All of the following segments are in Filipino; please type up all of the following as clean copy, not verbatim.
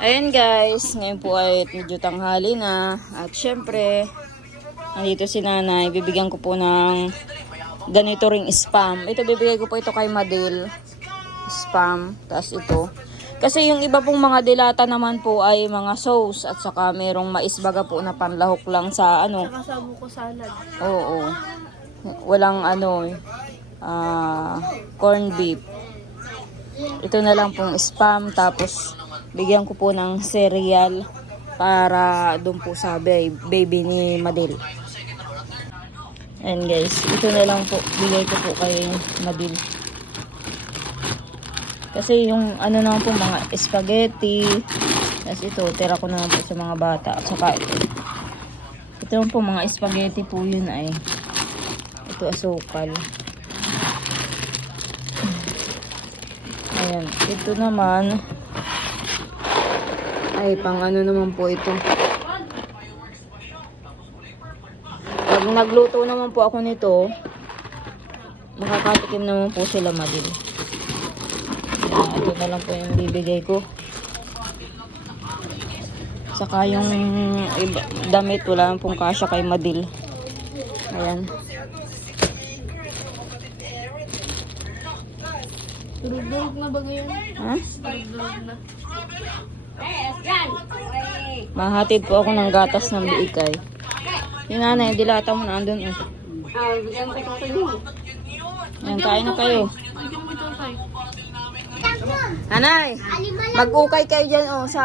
Ayan guys, ngayon po ay medyo tanghali na. At syempre, nandito si nanay. Bibigyan ko po ng ganito ring spam. Ito bibigay ko po ito kay Madil. Spam. Tapos ito. Kasi yung iba pong mga dilata naman po ay mga sauce. At saka merong mais baga po na panlahok lang sa ano. Saka sa buko salad. Oo. Walang corn beef. Ito na lang pong spam. Tapos bigyan ko po ng cereal para doon po sa baby ni Madil. And guys, ito na lang po. Bigay ko po kay Madil. Kasi yung ano naman po mga spaghetti. Tapos ito, tira ko naman po sa mga bata. At saka ito. Ito naman po mga spaghetti po yun ay. Ito asukal. Ayan. Ito naman ay pang ano naman po ito. Pag nagluto naman po ako nito, makakatikim naman po sila Madil. Ito na lang po yung bibigay ko. Saka yung damit, wala lang pong kasya kay Madil. Ayan. Durug-durug na ba ngayon? Ha? Durug-durug na. Mahatid po ako ng gatas ng biikay. Yung nanay, dilata mo na andun. Ayan, kain na kayo. Bigyan mo ito, Tay. Nanay, mag-ukay kayo dyan sa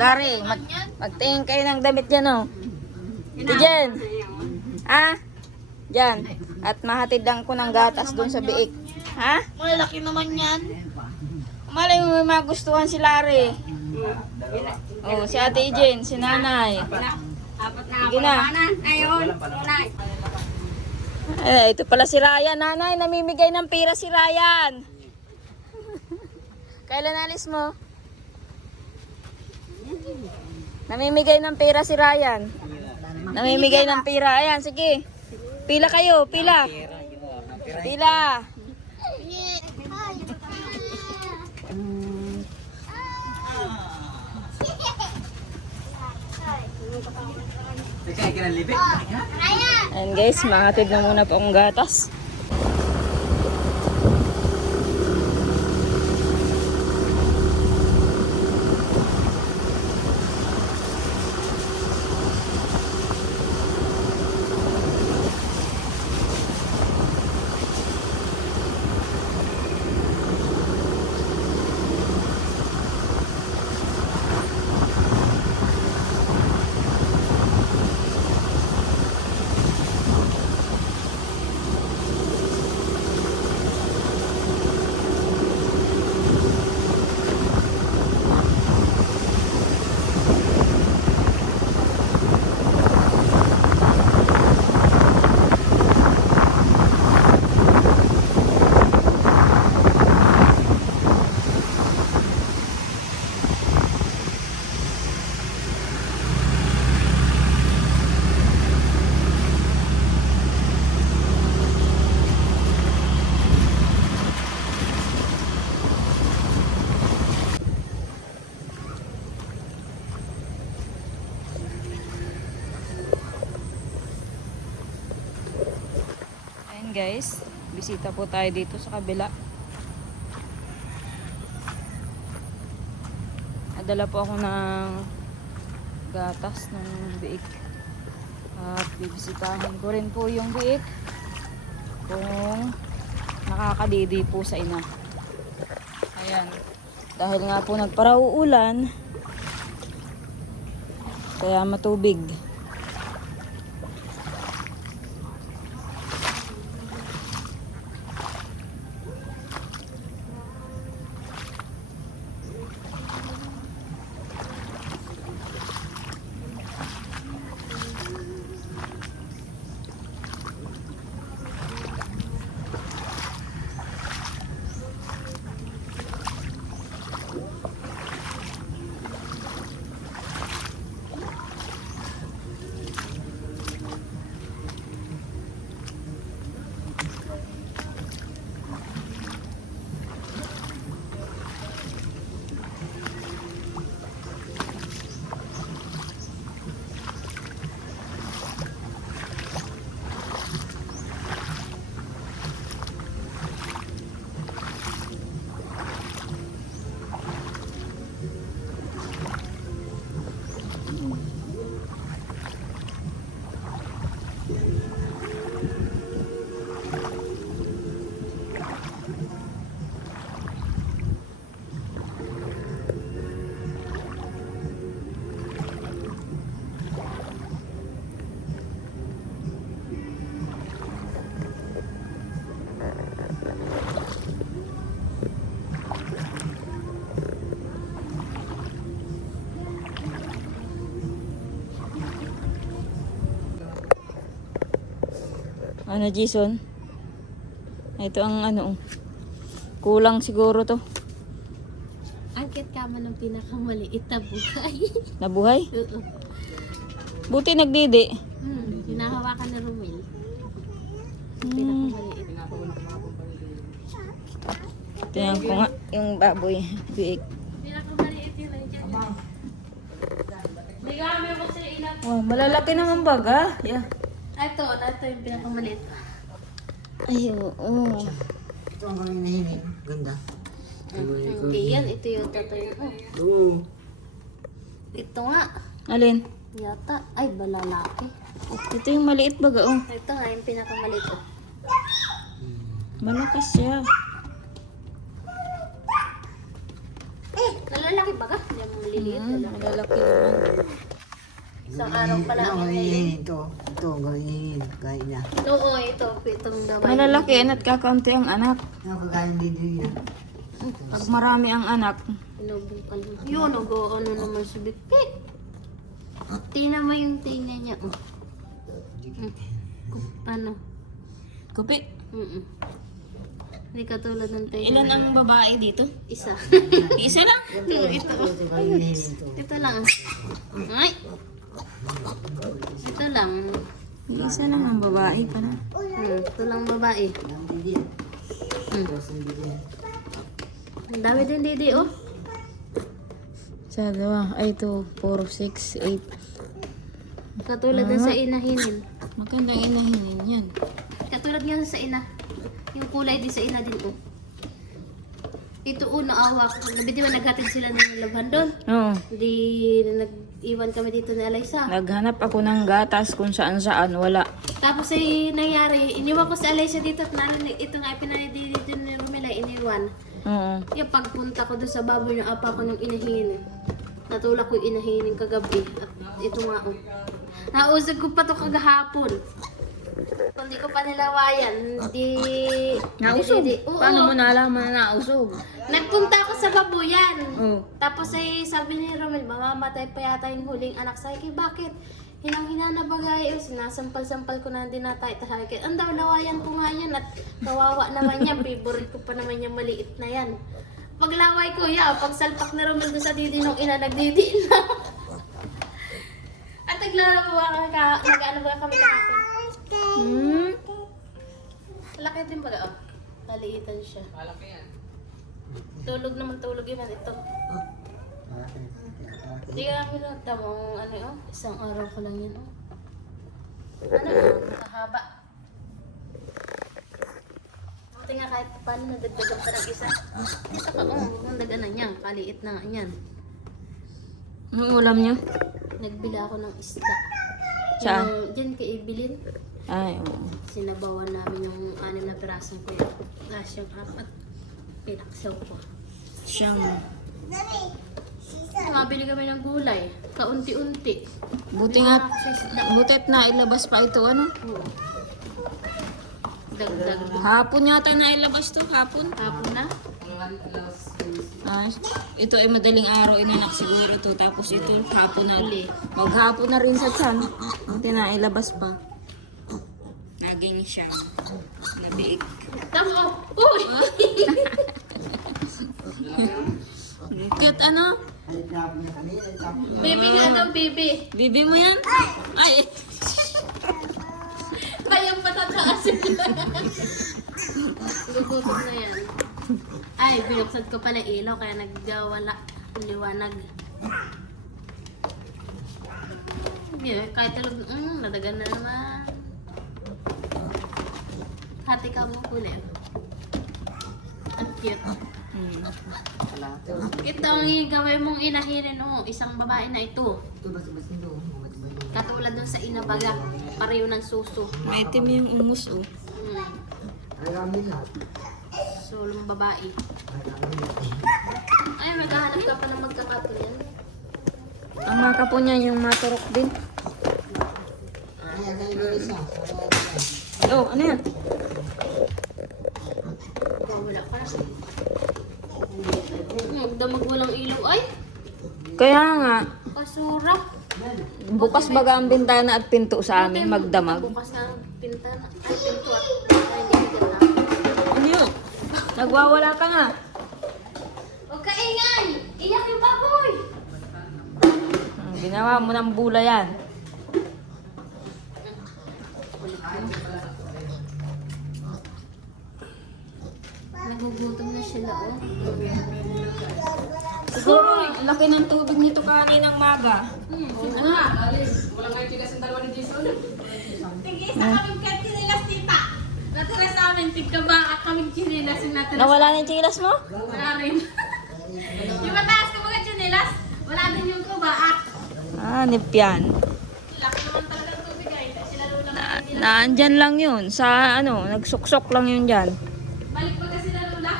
Dari, magtingin kayo ng damit dyan Ito dyan. Dyan. At mahatid lang ko ng gatas dun sa biik. Ha? Malaki naman yan. Malay mo may magustuhan si Larry. Si Ate Jen, si Nanay. Sige na. Ito pala si Ryan. Nanay, namimigay ng pira si Ryan. Kailan alis mo? Namimigay ng pira si Ryan. Namimigay ng pira. Ayan, sige. Pila kayo, pila. Pila. Ayan guys, mahatid na muna po ang gatas. Guys, bisita po tayo dito sa kabila. Adala po ako ng gatas ng biik. At bibisitahin ko rin po yung biik kung nakakadidi po sa ina. Ayan. Dahil nga po nagparauulan, kaya matubig. Ano, Jason? Ito ang ano. Kulang siguro to. Ang cute ka man ng pinakamaliit na buhay. Nabuhay? Oo. Buti nagdidi. Hinahawakan na Romel. Pinakamaliit. Tingnan ko nga yung baboy. Biik. Pinakamaliit yun. Ligami mo sa ilang. Wow, malalaki naman baga. Yeah. Ito yung pinakamaliit. Ay, oo. Ito ang kami nahinig. Ganda. Iyan, ito yung tatoy ko. Oo. Ito nga. Alin? Yata. Ay, balalaki. Ito yung maliit baga, oh. Ito nga yung pinakamaliit ko. Malakas siya. Nalalaki ba ka? Hindi mo maliliit. Malalaki naman. Isang araw pala Ito ang ang kami hinayin. nahinig. Ito ang kami nahinig. Kain niya. Oo, ito. Itong daway. Malalaki at kakaunti ang anak. Nakakain din din niya. Pag marami ang anak, Inubungkal mo. Yun, ano naman si Bikpik. Tingnan mo yung tingnan niya. Oh. Ano? kupi. Hindi katulad ng tingnan. Ilan ang babae dito? Isa. Isa lang. Ito. Ito ang kami nahinig. Ito lang. Ay! Ito lang. Isa lang ang babae pala. Ito lang babae. Ang didi. Ito ang didi. Ang dami din didi, oh. Sa dalawa. Ay, ito. 4, 6, 8. Katulad din sa inahinin. Magandang inahinin yan. Katulad nga sa ina. Yung kulay din sa ina din, oh. Ito, oh, naawa ko. Nabidiwa, naghatid sila ng laban doon. Oo. Hindi, nag-iwan kami dito ni Alaysa. Naghanap ako ng gatas kung saan-saan. Wala. Tapos ay nangyari, iniwan ko si Alaysa dito at narinig, ito nga, pinanay dito ni Romela, iniwan. Oo. Yung pagpunta ko doon sa baboy ng apa ko ng inahin. Natulak ko yung inahin kagabi. At ito nga, oh. Nausag ko pa to kagahapon. Kung di ko pa nilawayan, hindi... Nausog? Oo. Paano mo nalaman na nausog? Nagpunta ako sa babuyan. Oo. Tapos ay sabi ni Romel, mamamatay pa yata yung huling anak. Sabi ko, bakit? Hinang-hina na bagay. Sinasampal-sampal ko na din natay. Sabi ko, ang daw lawayan ko nga yan. At kawawa naman yan. Favorite ko pa naman yung maliit na yan. Paglaway ko, pagsalpak na Romel doon sa didi nung ina, nagdidi na. At naglaro ba nag-ano ba kami kahapon? Malaki din ba? Oh. Naliitan siya. Malaki yan. Tulog naman tulog yun. Ito. Hindi ka pinunta mo, isang araw ko lang yun. Nakahaba. Buti nga kahit paano nadagdagan pa ng isa. Saka nagdaganan niya, kaliit na nga niyan. Anong ulam niyo? Nagbila ako ng isda. Saan? Diyan kay Ibilin. Ay, oo. Sinabawan namin yung 6 na pirasong kuya. Tapos yung 4, pinaksaw ko. Siyang. Mabili kami ng gulay. Kaunti-unti. Buti nga, Sa isda. butit na ilabas pa ito, ano? Oo. Dagdag. Hapon yata na ilabas to, hapon. Hapon na. Ay, ito ay madaling araw inanak siguro to. Tapos ito hapon na. Uli. Maghapon na rin sa tiyan. Buti na ilabas pa. Naging siyang nabiig. Tamo! Uy! Cute ano? Baby nga daw, baby. Bibi mo yan? Ay! Kayang patataasin. Gugutom na yan. Ay, binuksan ko pala ilaw kaya nagwala liwanag. Yeah, kahit talog, nadagan na naman. Hati ka mo kulit. Ang cute. Ito ang gawin mong inahirin mo, isang babae na ito. Katulad dun sa inabaga, pareho ng suso. Maitim yung umus, oh. Sulong babae. Ay, maghahanap ka pa ng magkakapo yan. Ang makapo niya yung maturok din. Oh, ano yan? Wala ka na. Magdamag walang ilaw. Ay, Kaya nga, basura. bukas baga ang bintana at pinto sa amin, magdamag. Bukas na ang pintana. Ay, pinto at hindi kita. Ano yun? Nagwawala ka nga. Huwag ka ingay! Iyak yung baboy! Ginawa mo ng bula yan. Nagugutom na sila, oh. Siguro, ang laki ng tubig nito kaninang maga. Tigisa kaming kachinilas, tita. Natira sa amin, tigkabaka kaming chinilas yung natira. Nawala na yung chilas mo? Wala rin. Yung mataas ko mga chinilas, wala din yung kubaak. Nip yan. Laki naman talaga ng tubig ay. Sila lula na. Naandyan lang yun. Sa ano, nagsuksok lang yun dyan. Balik pa kasi sila lula.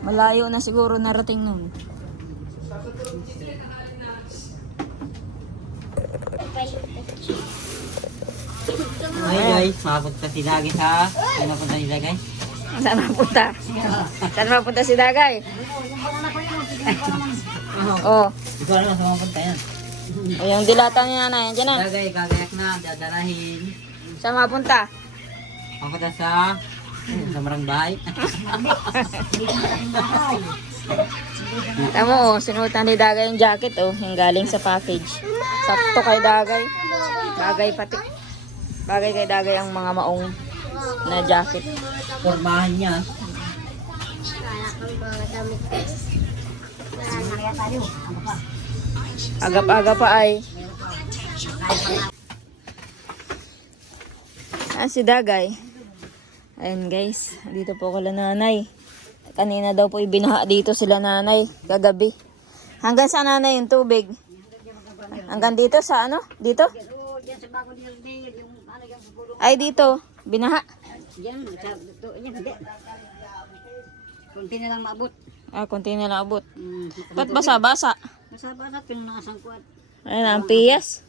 Malayo na siguro narating nun. Ay guys, mapunta si Dagi sa... Ano punta ni Dagi? Saan mapunta? Saan mapunta si Dagay? Oh, Ikaw alam sa mapunta yan. yung dilata ni nanay. Yan dyan na. Dagay, kagayak na, dadarahin. Saan mapunta? Mapunta sa... Sa marang bahay. Tama oh, sinuotan ni Dagay yung jacket oh, yung galing sa package. Sakto kay Dagay. Bagay pati. Bagay kay Dagay ang mga maong na jacket. Formahan niya. Agap-aga pa ay. Si Dagay. Ayun guys, dito po kala nanay. Kanina daw po ibinaha dito sila nanay, kagabi. Hanggang sa nanay yung tubig? Hanggang dito sa ano? Dito? Ay dito, binaha. Yan, sa ito, yan, hindi. Kunti na lang maabot. Konti na lang abot. Ba't basa-basa? Masaba-sa, pinunasangkuat. Ayun, ang piyas.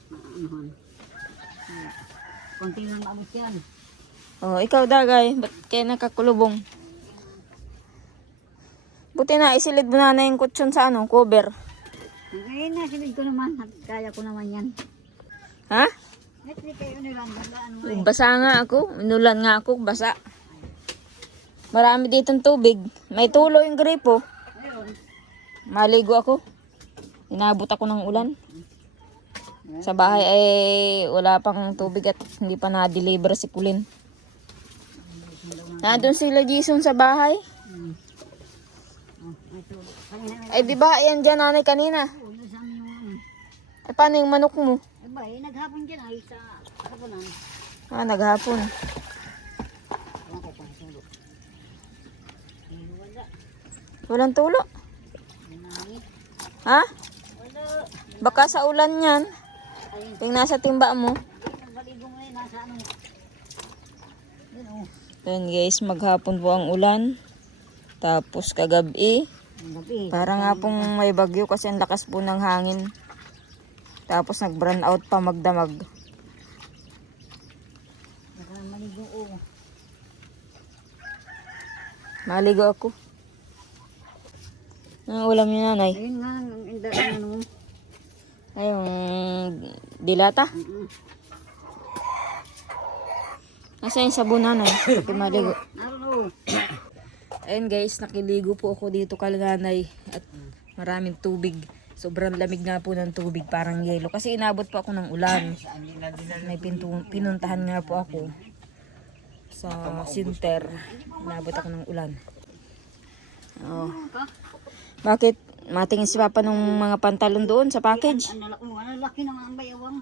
Kunti na lang maabot yan. Oh, ikaw Dagay, ba't kaya nakakulubong? Buti na, isilid mo na yung kutsyon sa ano, cover. Ngayon na, silid ko naman. At kaya ko naman yan. Ha? At hindi kayo nilang bagaan mo. Basa nga ako, inulan nga ako, basa. Marami ditong tubig. May tulo yung gripo. Maligo ako. Inabot ako ng ulan. Sa bahay ay wala pang tubig at hindi pa na-deliver si Kulin. Nandun sila Jason sa bahay. Ay di ba yan dyan nanay kanina? Ay paano yung manok mo? Aba, naghapon dyan ay sa kapunan. Naghapon. Walang tulo. Ha? Baka sa ulan yan. Yung nasa timba mo. Baligo mo yun, nasa ano. Then guys, maghapon po ang ulan. Tapos kagabi. Gabi. Para nga pong may bagyo kasi ang lakas po ng hangin. Tapos nag-brown out pa magdamag. Baka maligo o. Maligo ako. Ang ulam niyo nanay? Ayun nga, ano. Ay, yung dilata. Nasa yung sabon nanay? Pati maligo. Ano? Ayun guys, nakiligo po ako dito kalanay at maraming tubig. Sobrang lamig nga po ng tubig, parang yelo. Kasi inabot po ako ng ulan. May pinuntahan nga po ako sa center. Inabot ako ng ulan. Oh. Bakit? Matingin si Papa nung mga pantalon doon sa package. Ano laki naman ang bayawang.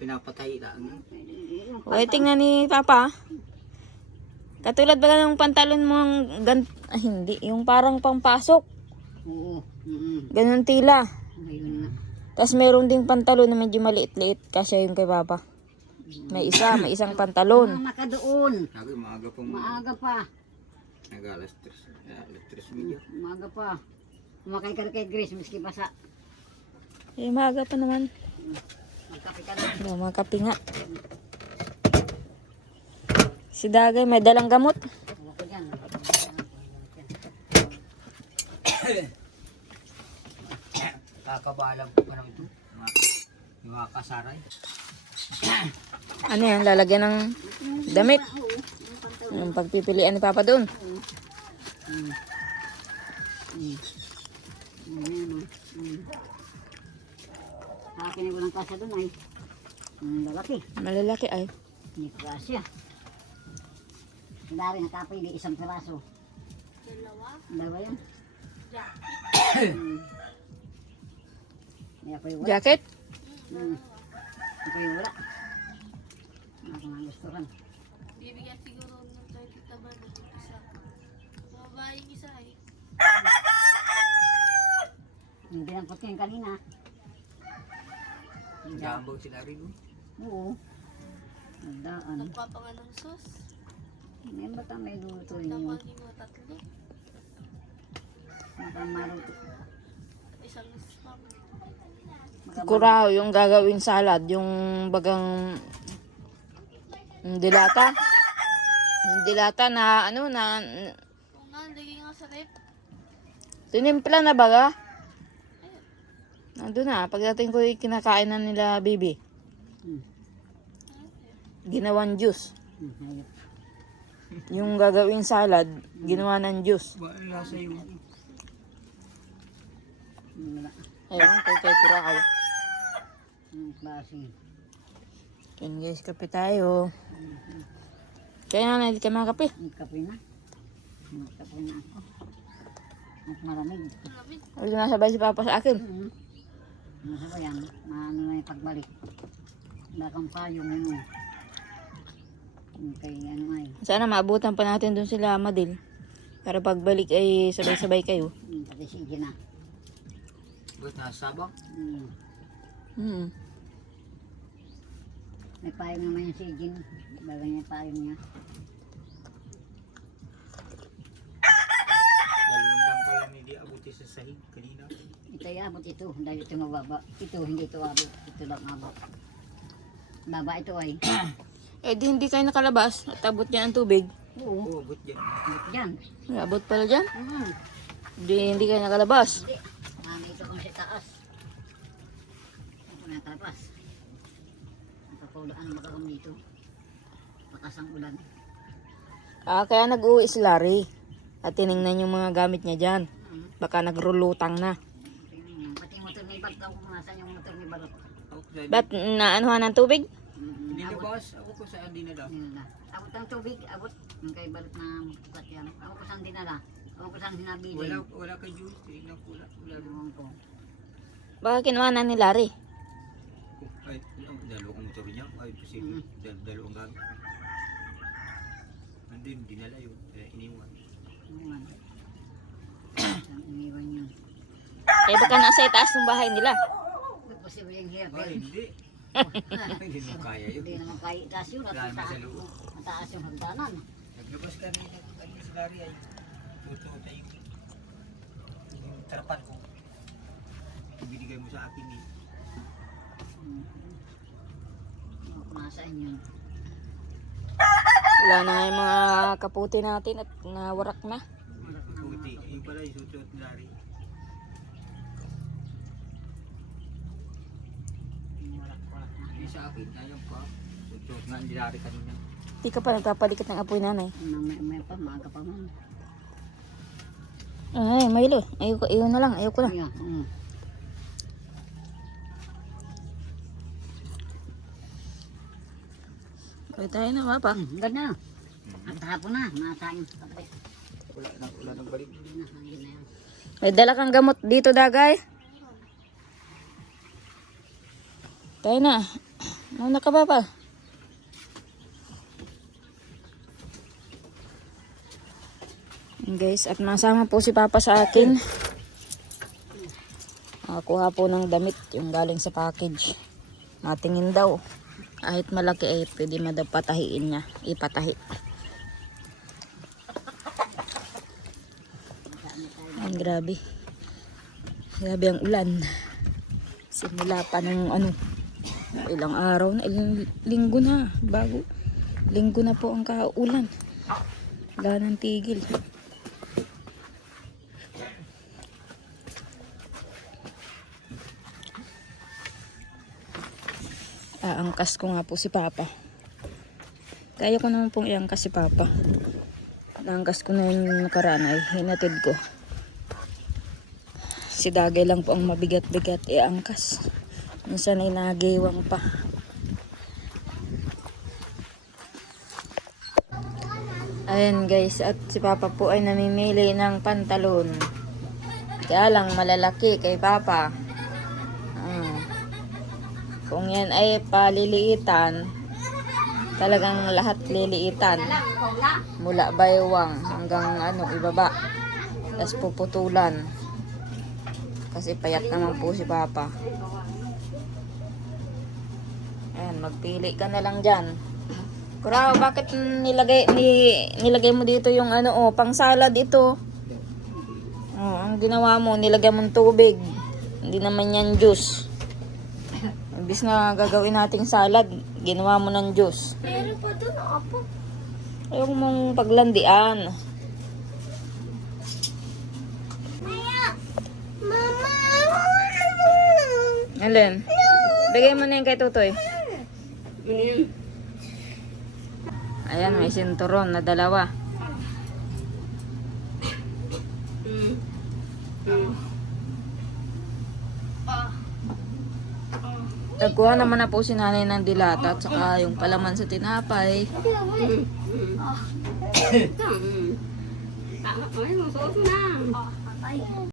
Pinapatay lang. O, tingnan ni Papa. Katulad ba ng pantalon mo hindi, yung parang pangpasok. Oo. Ganun tila. Ayun nga. Tapos meron ding pantalon na medyo maliit-liit. Kasi yung kay Papa. May isang pantalon. Maka doon. Sabi, maaga pang Maaga pa. nag-alas 3 video. Maaga pa. Kumakay ka kay Grace, miski basa. Maaga pa naman. Magkape ka na. Makapi nga. Si Dagay may dalang gamot. Ako dyan. Kakabalang pa naman ito. Yung mga kasaray. Ano yan? Lalagyan ng damit. Yung pagpipilian ni Papa doon. Akin ko ng kasa doon ay lalaki. Malalaki ay. Hindi ko kasya. Ang dami nakapili isang piraso. Dalawa yan. May apoy wala. Jacket? Apoy wala. Ako nga gusto rin. Bibigyan siguro ng 30 taba ng isa. Mababayang isa eh. Yung binampot ko yung kanina. Jambog sila rin. Oo. Nagdaan. Nagpapanganong sos. May bata may luto yun. Napagin mo tatlo. Maruto. Isang spam. Kurao yung gagawing salad. Yung bagang dilata. Yung dilata na ano na Kung nga, lagay nga sa rep. tinimpla na baga. Nandun na. Pagdating ko kinakain na nila baby. Ginawan juice. Hayop. Yung gagawing salad, ginawa ng juice. Ba, ang lasa yung... Wala. Ayun, kay Kurao. Klase. Yun guys, kape tayo. Kaya na, hindi ka makape. Magkape na. Magkape na ako. At malamig. Ay, nasabay si Papa sa akin. Ano ba yan? Maano na yung pagbalik. Bakang payong yun. Kaya ano ay. Sana maabutan pa natin dun sila Madil. Para pagbalik ay sabay-sabay kayo. Pati sige na. Ba't nasabak? May payong naman yung sigin. Bagay niya payong niya. Dalawang lang ka lang hindi abuti sa sahig kanina. Ito ay abot ito. Dahil ito mababa. Ito hindi ito abot. Ito lang abot. Baba ito ay. Eh di hindi kayo nakalabas at abot niya ang tubig. Oo. Oo, abot yan. Abot dyan. Ay, abot pala dyan. Mhm. Hindi kayo nakalabas. Hindi. Mami ito kung sa taas. Ito na tapas. Nakapulaan makakam dito. Pakasang ulan. Kaya nag-uwi si Larry. At tiningnan yung mga gamit niya dyan. Baka nagrulutang na. Pati motor ni Balot ako kung nasan yung motor ni Balot. Ako sa Ba't naanuhan ng tubig? dinabas. Ako ko saan dinala. Dinala. Abot ang tubig, abot. Yung kay Balot na pukat yan. Ako ko saan dinala. Ako ko saan hinabili. Wala kay Jules. Tinignan ko wala. Wala doon. Ewan ko. Baka kinuha na ni Larry. Ay, dalawang motor niya. Ay, posible. Dalawang gamit. Nandun, dinala yun. Iniwan. Ewan. Saan iniwan yun. Eh baka nasa itaas ng bahay nila. Posible yung hirap Ay, yan. hindi. Hindi mo kaya yun. Hindi naman kaya itaas yun. At Wala naman sa loob. mataas yung hagdanan. Naglabas kami ng si Larry ay tuto tayo. Yung tarapan ko. Binigay mo sa akin eh. Nasaan yun? Wala na nga yung mga kaputi natin at nawarak na. Puti. Yung pala yung suot ni Larry. Warak-warak na. Yung sa akin, ayaw pa. Suot nga ni Larry kanina. Hindi ka pa nagpapalikit ng apoy nanay. May pa, maaga pa man. Ay, Milo. Ayoko na lang. Ayoko na. Yeah. Kaya tayo na, Papa. Ganda. At hapon na, nasain. Wala nang balik. Hindi na, hindi na yan. May dala kang gamot dito, Dagay. Tayo na. Mauna ka, Papa. Guys, at masama po si Papa sa akin. Kuha po ng damit yung galing sa package. Matingin daw. Kahit malaki ay pwede madapatahiin niya. Ipatahi. Ay, grabe. Grabe ang ulan. Simula pa ng ilang araw na, ilang linggo na. Bago. Linggo na po ang kaulan. Wala nang tigil. Aangkas ko nga po si Papa. Kaya ko naman pong iangkas si Papa. Naangkas ko na yung nakaraan ay hinatid ko. Si Dagay lang po ang mabigat-bigat iangkas. Minsan ay nagiwang pa. Ayan guys, at si Papa po ay namimili ng pantalon. Kaya lang malalaki kay Papa. Kung yan ay paliliitan, talagang lahat liliitan. Mula baywang hanggang ibaba. Tapos puputulan. Kasi payat naman po si Papa. Ayan, magpili ka na lang dyan. Kurao, bakit nilagay mo dito yung pang salad ito? Ang ginawa mo, nilagay mong tubig. Hindi naman yan juice. Imbis na gagawin nating salad, ginawa mo ng juice. Pero pa doon, apo. Ayaw mong paglandian. Mama! Alin? Bigay mo na yung kay Tutoy. Ayan, may sinturon na dalawa. Nagkuha naman na po si nanay ng dilata at saka yung palaman sa tinapay. Tama, ay, masuot mo na.